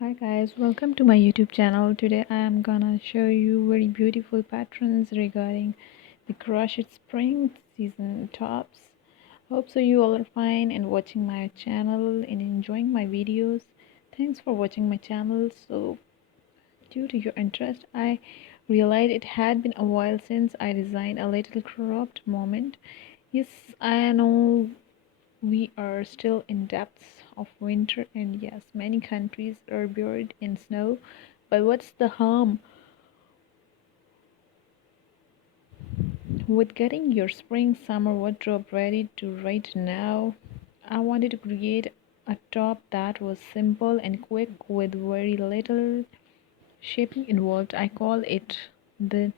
Hi guys, welcome to my YouTube channel. Today I am gonna show you very beautiful patterns regarding the crochet spring season tops. Hope so you all are fine and watching my channel and enjoying my videos. Thanks for watching my channel. So due to your interest, I realized it had been a while since I designed a little cropped moment. Yes, I know we are still in depths of winter, and yes, many countries are buried in snow. But what's the harm with getting your spring summer wardrobe ready to right now? I wanted to create a top that was simple and quick with very little shaping involved. I call it the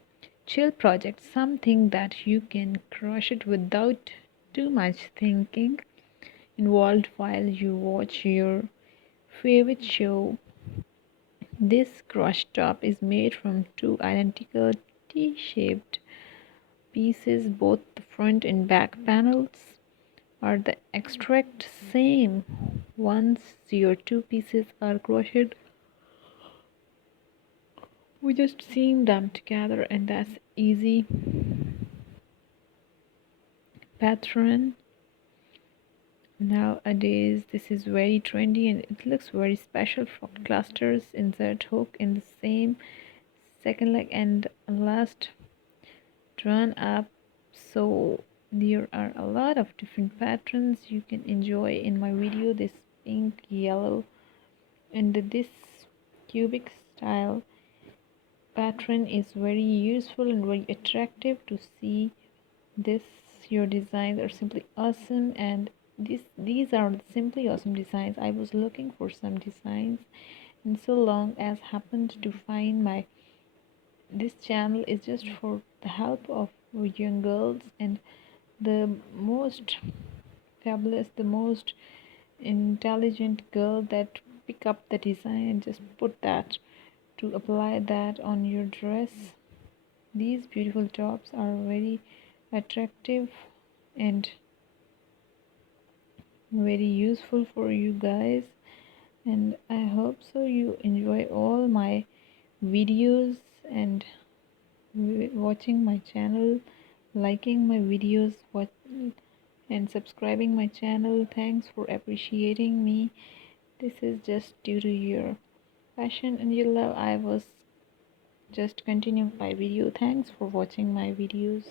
chill project, something that you can crochet without too much thinking involved while you watch your favorite show. This crush top is made from two identical T-shaped pieces. Both the front and back panels are the exact same. Once your two pieces are crocheted, we just seam them together, and that's easy pattern. Nowadays this is very trendy and it looks very special for clusters. Insert hook in the same second leg and last drawn up. So there are a lot of different patterns you can enjoy in my video. This pink, yellow, and this cubic style pattern is very useful and very attractive to see. This Your designs are simply awesome, and these are simply awesome designs. I was looking for some designs and so long as happened to find my this channel is just for the help of young girls, and the most fabulous, the most intelligent girl that pick up the design and just put that to apply that on your dress. These beautiful tops are very attractive and very useful for you guys, and I hope so you enjoy all my videos and watching my channel, liking my videos, and subscribing my channel. Thanks for appreciating me. This is just due to your passion and your love. I was just continuing my video. Thanks for watching my videos.